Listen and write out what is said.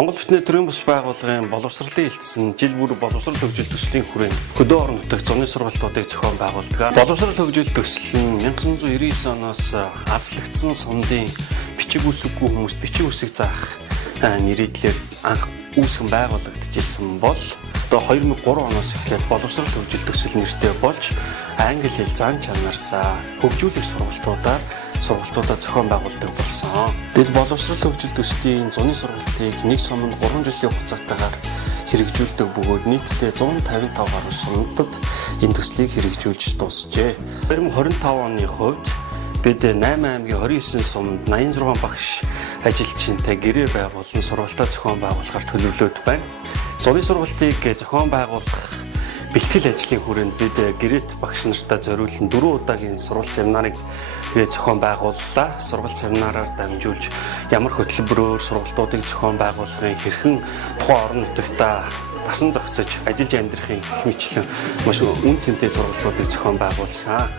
Монгол Битний төрийн бас байгууллагын боловсролын хэлтсэн жил бүр боловсрол хөгжил төслийн хүрээнд хөдөө орон нутагт зуны сургалтуудыг зохион байгуулдаг. Боловсрол хөгжил төсөл нь 1999 оноос азлагдсан сумдын бичиг үсэггүй хүмүүст бичиг үсэг заах нэрийдлээр анх үүсгэн байгуулагдчихсан бол одоо 2003 оноос эхлээд боловсрол хөгжил төсөл нэртэй болж англи хэл зан чанар хөгжүүлэх сургалтуудаар зохион байгуулдаг болсон. Бид боловсрол хөгжил төслийн зуны сургалтыг нэг суманд 3 жилийн хугацаатаагаар хэрэгжүүлдэг бөгөөд нийтдээ 155 гаруй сумдад энэ төслийг хэрэгжүүлж дуусжээ. 2025 оны хувьд бид 8 аймгийн 29 сумд 86 багш ажилчинтай гэрээ байгуулан сургалтаа зохион байгуулахар төлөвлөд байна. Зуны сургалтыг зохион байгуулах бэлтгэл ажлын хүрээнд бид гэрээт багш нартай зориулсан 4 удаагийн сургалт семинарыг зохион байгууллаа. Сургалт семинараар дамжуулж ямар хөтөлбөрөөр сургалтуудыг зохион байгуулахын хэрхэн тухайн орон нутагтаа басан зохицож ажиллаж амьдрахын гэх мэтлэн маш үн цэнтэй сургалтуудыг зохион байгуулсан.